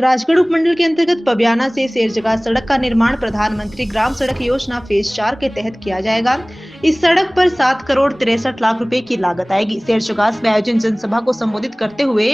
राजगढ़ उपमंडल के अंतर्गत पबियाना से सेरजगा सड़क का निर्माण प्रधानमंत्री ग्राम सड़क योजना फेज 4 के तहत किया जाएगा। इस सड़क पर 7 करोड़ 63 लाख रुपए की लागत आएगी। सेरजगास में आयोजित जनसभा को संबोधित करते हुए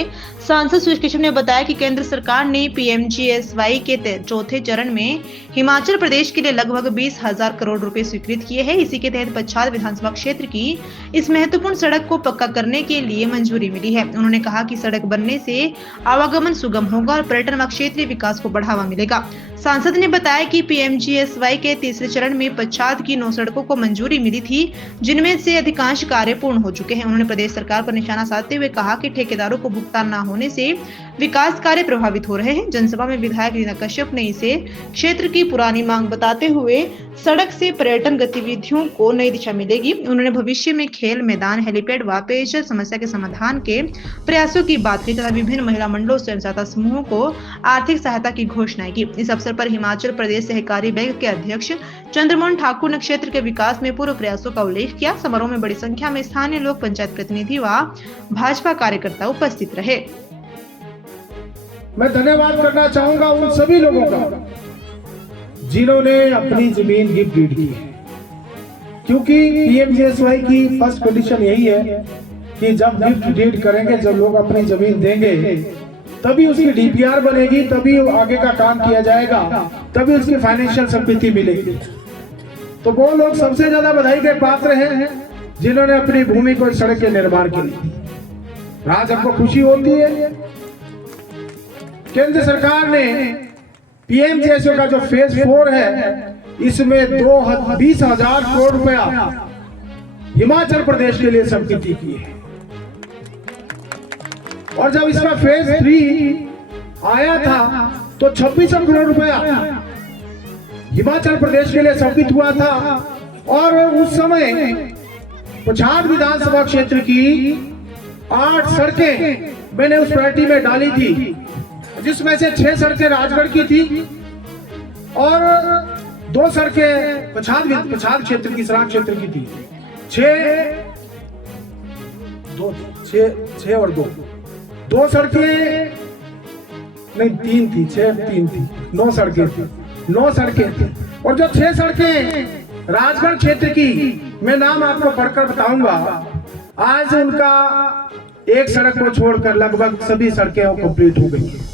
सांसद सुरेश कश्यप ने बताया कि केंद्र सरकार ने पीएमजीएसवाई के चौथे चरण में हिमाचल प्रदेश के लिए लगभग 20,000 करोड़ रुपए स्वीकृत किए हैं। इसी के तहत पच्छाद विधानसभा क्षेत्र की इस महत्वपूर्ण सड़क को पक्का करने के लिए मंजूरी मिली है। उन्होंने कहा कि सड़क बनने से आवागमन सुगम होगा और पर्यटन व क्षेत्रीय विकास को बढ़ावा मिलेगा। सांसद ने बताया कि पीएमजीएसवाई के तीसरे चरण में पच्छाद की 9 सड़कों को मंजूरी मिली थी, जिनमें से अधिकांश कार्य पूर्ण हो चुके हैं। उन्होंने प्रदेश सरकार पर निशाना साधते हुए कहा कि ठेकेदारों को भुगतान न होने से विकास कार्य प्रभावित हो रहे हैं। जनसभा में विधायक रीना कश्यप ने इसे क्षेत्र की पुरानी मांग बताते हुए सड़क से पर्यटन गतिविधियों को नई दिशा मिलेगी। उन्होंने भविष्य में खेल मैदान, हेलीपैड व पेयजल समस्या के समाधान के प्रयासों की बात की तथा विभिन्न महिला मंडलों से जनसहायता समूहों को आर्थिक सहायता की घोषणा की। इस अवसर पर हिमाचल प्रदेश सहकारी बैंक के अध्यक्ष चंद्रमोहन ठाकुर ने क्षेत्र के विकास में पूर्व प्रयासों का उल्लेख किया। समारोह में बड़ी संख्या में स्थानीय लोग, पंचायत प्रतिनिधि व भाजपा कार्यकर्ता उपस्थित रहे। मैं धन्यवाद करना चाहूंगा उन सभी लोगों का जिन्होंने अपनी जमीन गिफ्ट डीड की है, क्योंकि पीएमजीएसवाई की फर्स्ट कंडीशन यही है कि जब गिफ्ट डीड करेंगे, जब लोग अपनी जमीन देंगे, तभी उसकी डीपीआर बनेगी, तभी आगे का काम किया जाएगा, तभी उसकी फाइनेंशियल संपत्ति मिलेगी। तो वो लोग सबसे ज्यादा बधाई के पात्र हैं जिन्होंने अपनी भूमि को सड़क के निर्माण के लिए। आज हमको खुशी होती है केंद्र सरकार ने पीएमजीएसवाई का जो फेज 4 है, इसमें 20,000 करोड़ रुपया हिमाचल प्रदेश के लिए स्वीकृति की है। और जब इसका फेज 3 आया था तो 2600 करोड़ रुपया हिमाचल प्रदेश के लिए स्वीकृत हुआ था। और उस समय पच्छाद विधानसभा क्षेत्र की 8 सड़कें मैंने उस प्रायोरिटी में डाली थी, जिसमें से 6 सड़कें राजगढ़ की थी और 2 सड़कें पच्छाद क्षेत्र की, सराज क्षेत्र की थी। 6 और 2 सड़कें नहीं, 3 थी, 3 थी, 9 सड़कें थी, 9 सड़कें थी। और जो 6 सड़कें राजगढ़ क्षेत्र की, मैं नाम आपको पढ़कर बताऊंगा। आज उनका एक सड़क को छोड़कर लगभग सभी सड़कें कंप्लीट हो गई है।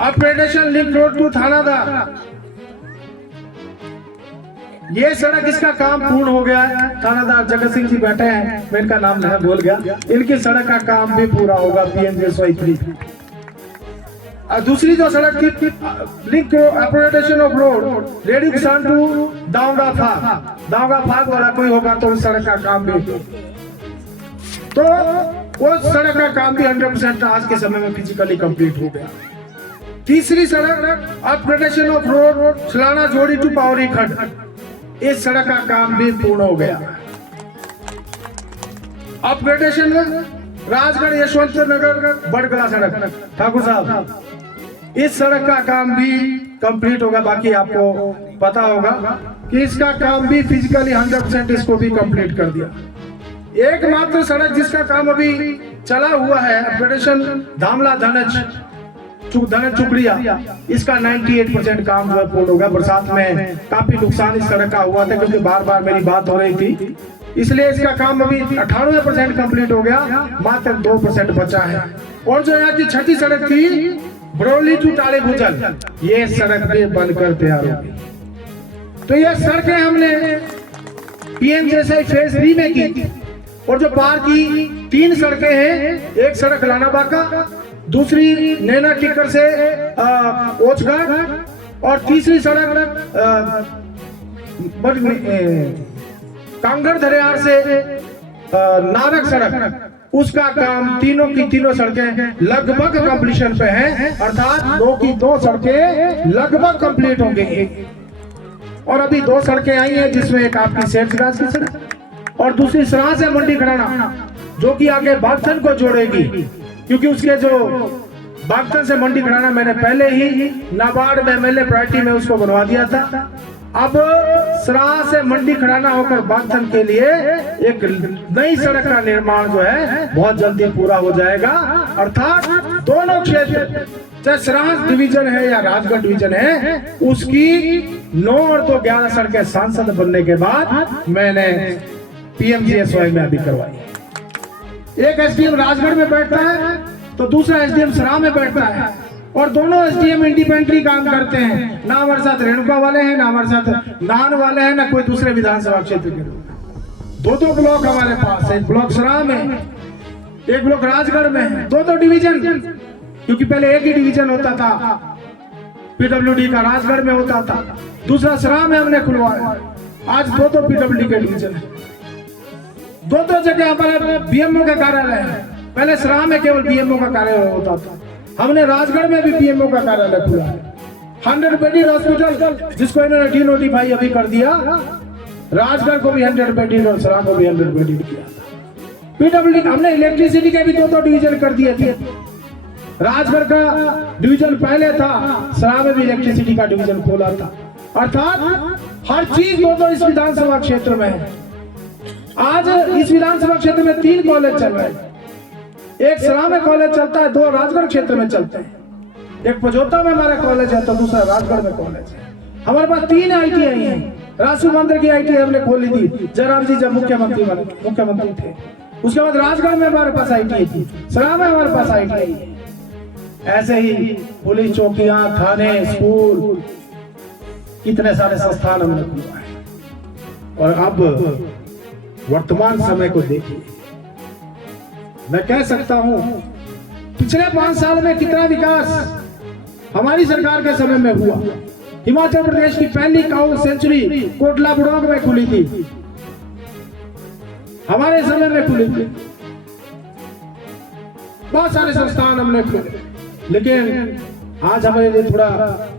अपग्रेडेशन लिंक रोड टू थानादार, ये सड़क, इसका काम पूर्ण हो गया है। थानादार जगत सिंह जी बैठे हैं, मैं इनका नाम नहीं बोल गया, इनकी सड़क का काम भी पूरा होगा पीएमजीएसवाई 3। दूसरी जो सड़क थी लिंक अपग्रेडेशन ऑफ रोड रेडिक्सन टू दावगा फाग वाला कोई होगा तो उस सड़क का काम भी, तो वो सड़क का काम भी 100% आज के समय में फिजिकली कंप्लीट हो गया। तीसरी सड़क अपग्रेडेशन ऑफ रोड सलाना जोड़ी टू पावरी खंड, इस सड़क का काम भी पूर्ण हो गया। अपग्रेडेशन राजगढ़ यशवंत नगर बड़गला सड़क, ठाकुर साहब, इस सड़क का काम भी कंप्लीट होगा। बाकी आपको पता होगा कि इसका काम भी फिजिकली 100% इसको भी कंप्लीट कर दिया। एकमात्र सड़क जिसका काम अभी चला हुआ है अपग्रेडेशन धामला धनज चुकड़िया, इसका 98% काम जो पूर्ण हो गया। बरसात में काफी नुकसान इस सड़क का हुआ था, क्योंकि बार बार मेरी बात हो रही थी, इसलिए इसका काम अभी 98% कंप्लीट हो गया, मात्र 2% बचा है। और जो यहाँ की 6थी सड़क थी बरौली टू टाले भूजल, ये सड़क भी बनकर तैयार हो गई। तो ये सड़कें हमने पीएमजीएसवाई फेज 3 में की थी। और जो पार की 3 सड़कें हैं, एक सड़क लानाबाका, दूसरी नैना टिक्कर से ओछगढ़, और तीसरी सड़क कांगड़ धरियार से नारक सड़क, उसका काम तीनों की तीनों सड़कें लगभग कंप्लीशन पे हैं, अर्थात 2 की 2 सड़कें लगभग कंप्लीट हो गई। और अभी 2 सड़कें आई हैं, जिसमें एक आपकी सेरजगास की सड़क और दूसरी सराज से मंडी खड़ाना, जो कि आगे बागथन को जोड़ेगी, क्योंकि उसके जो बागथन से मंडी खड़ाना मैंने पहले ही नाबार्ड में MLA प्रायोरिटी में उसको बनवा दिया था। अब सराज से मंडी खड़ाना होकर बागथन के लिए एक नई सड़क का निर्माण जो है बहुत जल्दी पूरा हो जाएगा, अर्थात दोनों क्षेत्र चाहे सराज डिवीजन है या राजगढ़ डिवीजन है, उसकी 9 और 2 11 सड़कें सांसद बनने के बाद मैंने पीएमजीएसवाई में अभी करवाई। एक एसडीएम राजगढ़ में बैठता है तो दूसरा एसडीएम सराह में बैठता है, और दोनों एसडीएम इंडिपेंडेंटली काम करते हैं। ना हमारे साथ रेणुका वाले हैं, ना हमारे साथ नान वाले हैं, ना कोई दूसरे विधानसभा क्षेत्र के लोग। 2 ब्लॉक हमारे पास है, एक ब्लॉक सराह में, एक ब्लॉक राजगढ़ में है। 2 डिवीजन, क्योंकि पहले एक ही डिवीजन होता था, पीडब्ल्यूडी का राजगढ़ में होता था, दूसरा सराह में हमने खुलवाया। आज 2 पीडब्ल्यूडी के डिवीजन है। 2 जगह हमारे बीएमओ का कार्यालय है। पहले सराह में केवल बीएमओ का कार्यालय होता था, हमने राजगढ़ में भी बीएमओ का कार्यालय खुला है। 100 बेडेड हॉस्पिटल जिसको इन्होंने डीनोटिफाई अभी कर दिया, राजगढ़ को भी 100 बेडेड और सराह को भी 100 बेडेड किया था। पीडब्ल्यूडी हमने इलेक्ट्रिसिटी के भी 2 डिवीजन कर दिए थे। राजगढ़ का डिवीजन पहले था, सराह में भी इलेक्ट्रिसिटी का डिवीजन खोला था। अर्थात हर चीज 2 इस विधानसभा क्षेत्र में है। आज इस विधानसभा क्षेत्र में 3 कॉलेज चल रहे हैं। एक सराह में कॉलेज चलता है, 2 राजगढ़ क्षेत्र में चलते हैं। एक पजोता में हमारा कॉलेज है तो दूसरा राजगढ़ में कॉलेज है। हमारे पास 3 ITI है। रासू मंदिर की ITI हमने खोली थी जयराम जी जब मुख्यमंत्री थे। उसके बाद राजगढ़ में हमारे पास ITI थी, सराह में हमारे पास ITI है। ऐसे ही पुलिस चौकियां, थाने, स्कूल, कितने सारे संस्थान हमने खुलवाए। और अब वर्तमान समय को देखिए, मैं कह सकता हूं पिछले 5 साल में कितना विकास हमारी सरकार के समय में हुआ। हिमाचल प्रदेश की पहली काउ सेंचुरी कोटला बुड़ौक में खुली थी, हमारे समय में खुली थी। बहुत सारे संस्थान हमने खोले। लेकिन आज हमारे लिए थोड़ा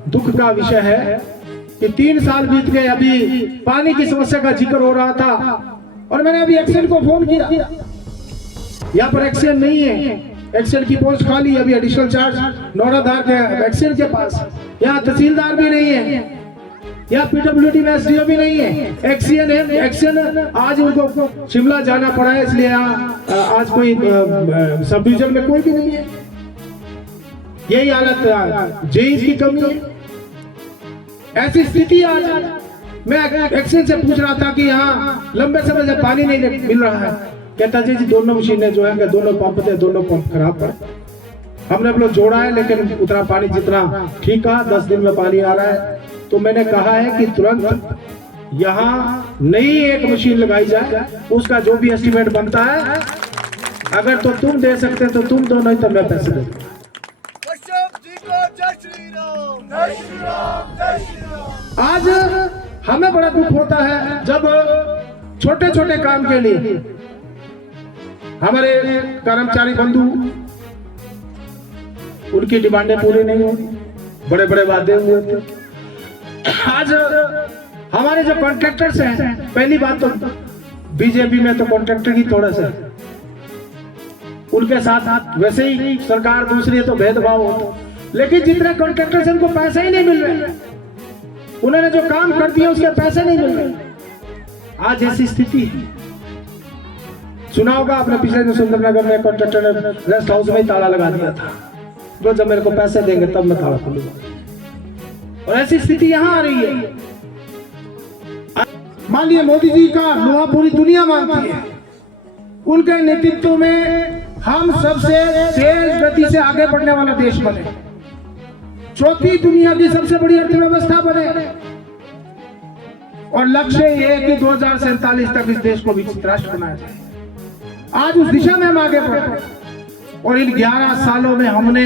दुख का विषय है कि 3 साल बीत गए, अभी पानी की समस्या का जिक्र हो रहा था और मैंने अभी एक्शन को फोन किया। यहाँ पर एक्शन नहीं है, एक्शन की पोस्ट खाली, अभी एडिशनल चार्ज नौराधार के एक्शन के पास। यहाँ तहसीलदार भी नहीं है, यहाँ पीडब्ल्यूडी में एसडीओ भी नहीं है। एक्शन है, एक्शन आज उनको शिमला जाना पड़ा है, इसलिए आज कोई सब डिवीजन में कोई भी नहीं है। यही हालत जेई की कमी है। ऐसी स्थिति आज मैं एक्शन से पूछ रहा था कि यहाँ लंबे समय से पानी नहीं मिल रहा है। कहता जी दोनों मशीनें जो है, दोनों पंप थे, दोनों पंप खराब पड़े। हमने लोग जोड़ा है, लेकिन उतना पानी जितना ठीक कहा 10 दिन में पानी आ रहा है। तो मैंने कहा है कि तुरंत यहाँ नई एक मशीन लगाई जाए, उसका जो भी एस्टिमेट बनता है, अगर तो तुम दे सकते तो तुम दो, नहीं तो मैं पैसे दे दूंगा। आज हमें बड़ा दुख होता है जब छोटे छोटे काम के लिए हमारे कर्मचारी बंधु, उनकी डिमांडें पूरी नहीं हुई, बड़े बड़े वादे हुए थे। आज हमारे जो कॉन्ट्रैक्टर्स हैं, पहली बात तो बीजेपी में तो कॉन्ट्रैक्टर ही थोड़ा सा, उनके साथ वैसे ही सरकार दूसरी है तो भेदभाव होता, लेकिन जितने कॉन्ट्रैक्टर्स हैं उनको पैसे ही नहीं मिल रहे, उन्होंने जो काम कर दिया उसके पैसे नहीं मिल रहे। आज ऐसी स्थिति है। सुना होगा आपने पिछले दिन सुंदरनगर में कॉन्ट्रैक्टर ने रेस्ट हाउस में ही ताला लगा दिया था, वो जब मेरे को पैसे देंगे तब मैं ताला खोलूंगा। और ऐसी स्थिति यहाँ आ रही है। माननीय मोदी जी का लोहा पूरी दुनिया मांगती है। उनके नेतृत्व में हम सबसे तेज गति से आगे बढ़ने वाला देश बने, चौथी दुनिया की सबसे बड़ी अर्थव्यवस्था बने, और लक्ष्य ये है कि 2047 तक इस देश को विकसित राष्ट्र बनाया जाए। आज उस दिशा में हम आगे बढ़े, और इन 11 सालों में हमने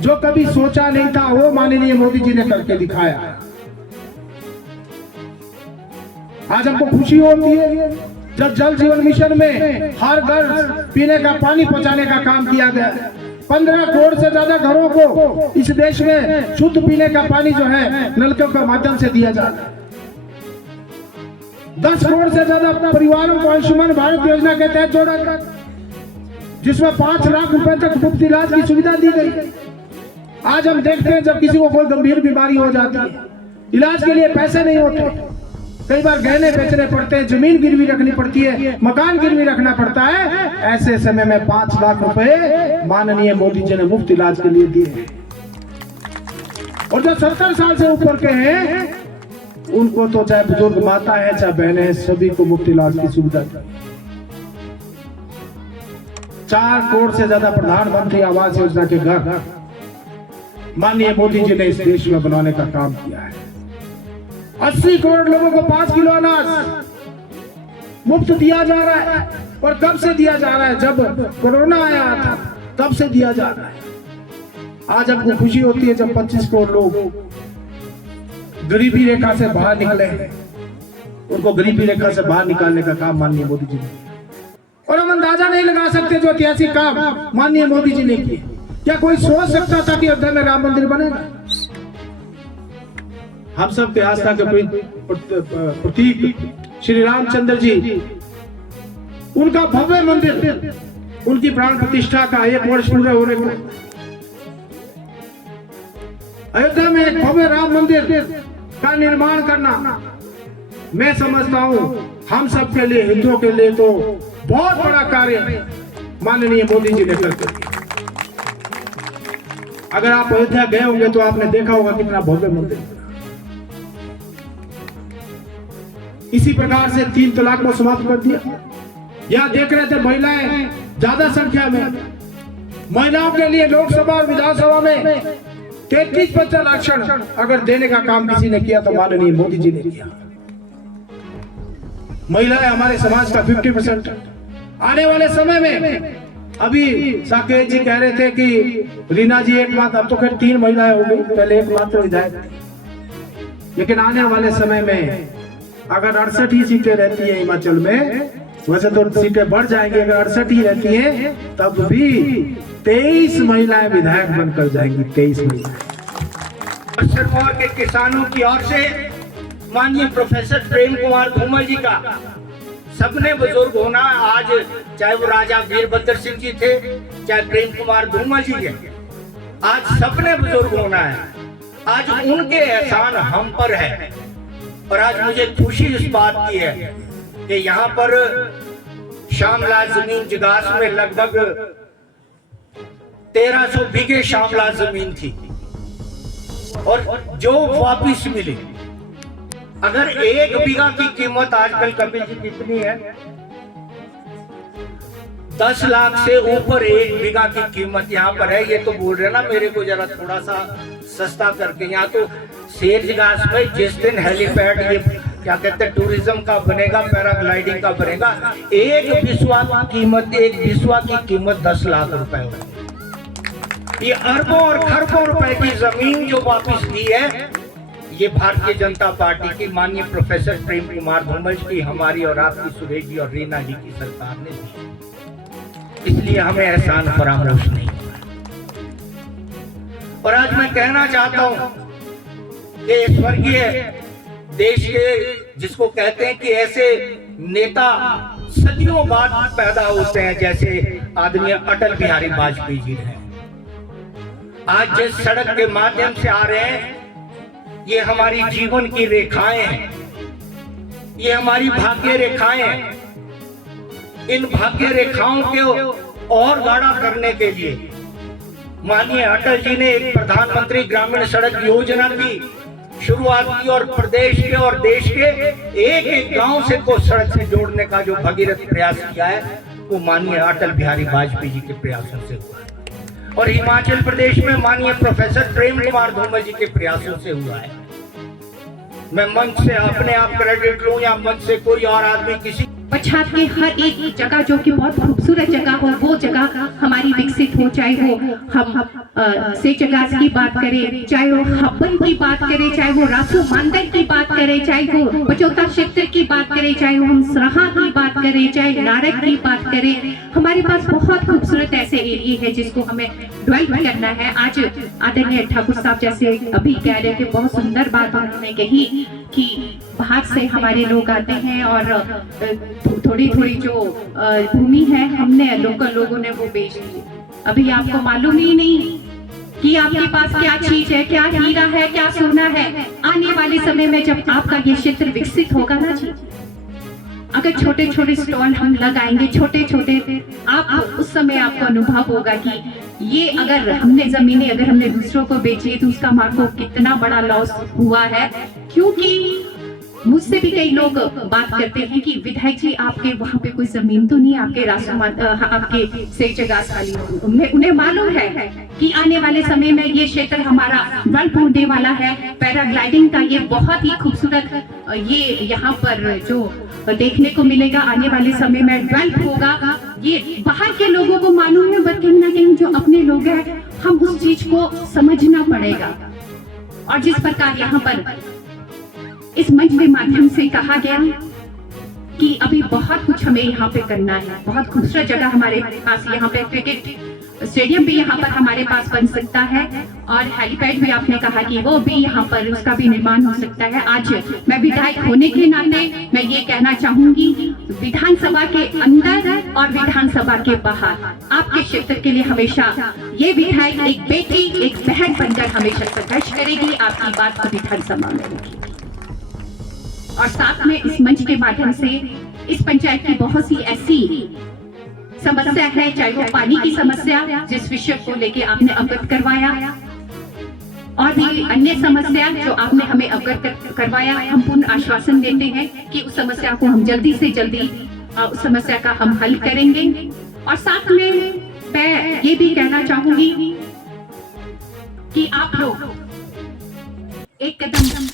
जो कभी सोचा नहीं था वो माननीय मोदी जी ने करके दिखाया। आज हमको खुशी होती है जब जल जीवन मिशन में हर घर पीने का पानी पहुंचाने का काम किया गया। 15 करोड़ से ज्यादा घरों को इस देश में शुद्ध पीने का पानी जो है नलकों के माध्यम से दिया जा रहा है। 10 करोड़ से ज्यादा परिवारों को आयुष्मान भारत योजना के तहत जोड़ा गया, जिसमें 5 लाख रुपए तक मुफ्त इलाज की सुविधा दी गई। आज हम देखते हैं जब किसी को कोई गंभीर बीमारी हो जाती है, इलाज के लिए पैसे नहीं होते, कई बार गहने बेचने पड़ते हैं, जमीन गिरवी रखनी पड़ती है, मकान गिरवी रखना पड़ता है। ऐसे समय में 5 लाख रुपए माननीय मोदी जी ने मुफ्त इलाज के लिए दिए। और जो 70 साल से ऊपर के हैं उनको तो चाहे बुजुर्ग माता है चाहे बहनें हैं, सभी को मुफ्त इलाज की सुविधा दी। 4 करोड़ से ज्यादा प्रधानमंत्री आवास योजना के घर माननीय मोदी जी ने इस देश में बनाने का काम किया है। 80 करोड़ लोगों को 5 किलो अनाज मुफ्त दिया जा रहा है। और कब से दिया जा रहा है? जब कोरोना आया था तब से दिया जा रहा है। आज हमको खुशी होती है जब 25 करोड़ लोग गरीबी रेखा से बाहर निकले हैं। उनको गरीबी रेखा से बाहर निकालने का काम माननीय मोदी जी ने, और हम अंदाजा नहीं लगा सकते जो ऐतिहासिक काम माननीय मोदी जी ने किए। क्या कोई सोच सकता था कि अयोध्या में राम मंदिर बनेगा? हम सब के आस्था के प्रतीक श्री रामचंद्र जी, उनका भव्य मंदिर, उनकी प्राण प्रतिष्ठा का 1 वर्ष पूरे होने को अयोध्या में एक भव्य राम मंदिर का निर्माण करना, मैं समझता हूं हम सब के लिए, हिंदुओं के लिए तो बहुत बड़ा कार्य माननीय मोदी जी ने कर दिया। अगर आप अयोध्या गए होंगे तो आपने देखा होगा कितना भव्य मंदिर। इसी प्रकार से 3 तलाक को समाप्त कर दिया। यहां देख रहे थे महिलाएं ज्यादा संख्या में, महिलाओं के लिए लोकसभा और विधानसभा में 33% आरक्षण अगर देने का काम किसी ने किया तो माननीय मोदी जी ने किया। महिलाएं हमारे समाज का 50%। आने वाले समय में, अभी साकेत जी कह रहे थे कि रीना जी एक बात, अब तो खैर 3 महिलाएं हो गई, पहले एक मात्र विधायक थी। लेकिन आने वाले समय में अगर 68 ही सीटें रहती है हिमाचल में, वैसे तो सीटें बढ़ जाएंगी, अगर 68 ही रहती है तब भी 23 महिलाएं विधायक बनकर जाएंगी। 23 महिलाएं। सरकार के किसानों की ओर से माननीय प्रोफेसर प्रेम कुमार धूमल जी का सबने बुजुर्ग होना, आज चाहे वो राजा वीरभद्र सिंह जी थे, चाहे प्रेम कुमार धूमल जी थे, आज सबने बुजुर्ग होना है। आज उनके एहसान हम पर है। और आज मुझे खुशी इस बात की है कि यहाँ पर शामला जमीन जगास में लगभग 1300 बीघे शामला जमीन थी और जो वापिस मिली। अगर 1 बीघा की कीमत आजकल कपिल जी कितनी है? 10 लाख से ऊपर 1 बीघा की कीमत यहाँ पर है। ये तो बोल रहे ना मेरे को जरा थोड़ा सा सस्ता करके। यहाँ तो शेरजगास में जिस दिन हेलीपैड, ये क्या कहते हैं, टूरिज्म का बनेगा, पैराग्लाइडिंग का बनेगा, 1 बिस्वा की कीमत, 1 बिस्वा की कीमत 10 लाख रुपए होगी। ये अरबों और खरबों रुपए की जमीन जो वापिस दी है, ये भारतीय जनता पार्टी की माननीय प्रोफेसर प्रेम कुमार धूमल की, हमारी और आपकी, सुरेश जी और रीना जी की सरकार ने दी। इसलिए हमें एहसान फरामोश नहीं हुआ। और आज मैं कहना चाहता हूं कि स्वर्गीय देश के, जिसको कहते हैं कि ऐसे नेता सदियों बाद पैदा होते हैं जैसे आदरणीय अटल बिहारी वाजपेयी जी हैं। आज जिस सड़क के माध्यम से आ रहे हैं, ये हमारी जीवन की रेखाएं हैं, ये हमारी भाग्य रेखाएं हैं। इन भाग्य रेखाओं को और गाढ़ा करने के लिए माननीय अटल जी ने एक प्रधानमंत्री ग्रामीण सड़क योजना की शुरुआत की और प्रदेश के और देश के एक एक गांव से को सड़क से जोड़ने का जो भगीरथ प्रयास किया है, वो माननीय अटल बिहारी वाजपेयी जी के प्रयासों से हुआ है। और हिमाचल प्रदेश में माननीय प्रोफेसर प्रेम कुमार धूमल जी के प्रयासों से हुआ है। मैं मंच से अपने आप क्रेडिट लूं या मंच से कोई और आदमी किसी पछात के हर एक जगह जो कि बहुत खूबसूरत जगह हो, वो जगह हमारी विकसित हो। चाहे वो हम सेचगास की बात करें, चाहे वो हब्बन की बात करें, चाहे वो रासू मांडर की बात करें, चाहे वो बचौता क्षेत्र की बात करें, चाहे वो हम सराहा की बात करें, चाहे नारक की बात करें। हमारे पास बहुत खूबसूरत ऐसे एरिया है जिसको हमें डेवलप करना है। आज आदरणीय ठाकुर साहब जैसे अभी कह रहे थे, बहुत सुंदर बात उन्होंने कही कि बाहर से हमारे लोग आते हैं और थोड़ी थोड़ी जो भूमि है हमने लोकल लोगों ने वो बेच दी। अभी आपको मालूम ही नहीं कि आपके पास क्या चीज है, क्या हीरा है, क्या सोना है। आने वाले समय में जब आपका ये क्षेत्र विकसित होगा ना जी, अगर छोटे छोटे स्टॉल हम लगाएंगे, छोटे छोटे, आप उस समय आपको अनुभव होगा कि ये अगर हमने जमीनें अगर हमने दूसरों को बेची है तो उसका हमारे को कितना बड़ा लॉस हुआ है। क्योंकि मुझसे भी कई लोग बात करते हैं कि विधायक जी आपके वहाँ पे कोई जमीन तो नहीं, आपके आपके सेजगास वाली, उन्हें मालूम है कि आने वाले समय में ये क्षेत्र हमारा डेवलप होने वाला है। पैराग्लाइडिंग का ये बहुत ही खूबसूरत ये यहाँ पर जो देखने को मिलेगा आने वाले समय में डेवलप होगा। ये बाहर के लोगों को मालूम है, बट कहीं ना कहीं जो अपने लोग हैं हम उस चीज को समझना पड़ेगा। और जिस प्रकार यहाँ पर इस मंच के माध्यम से कहा गया कि अभी बहुत कुछ हमें यहाँ पे करना है, बहुत खूबसूरत जगह हमारे पास यहाँ पे क्रिकेट स्टेडियम भी यहाँ पर हमारे पास बन सकता है और हेलीपैड भी आपने कहा कि वो भी यहाँ पर उसका भी निर्माण हो सकता है। आज मैं विधायक होने के नाते मैं ये कहना चाहूंगी, विधानसभा के अंदर और विधानसभा के बाहर आपके क्षेत्र के लिए हमेशा ये विधायक एक बेटी एक बहन बनकर हमेशा संघर्ष करेगी, आपकी बात को विधानसभा में रखेगी। और साथ में इस मंच के माध्यम से इस पंचायत की बहुत सी ऐसी समस्या है, चाहे वो पानी की समस्या जिस विषय को लेके आपने अवगत करवाया, और भी अन्य समस्या जो आपने हमें अवगत करवाया, हम पूर्ण आश्वासन देते हैं कि उस समस्या को हम जल्दी से जल्दी उस समस्या का हम हल करेंगे। और साथ में मैं ये भी कहना चाहूंगी कि आप लोग एक कदम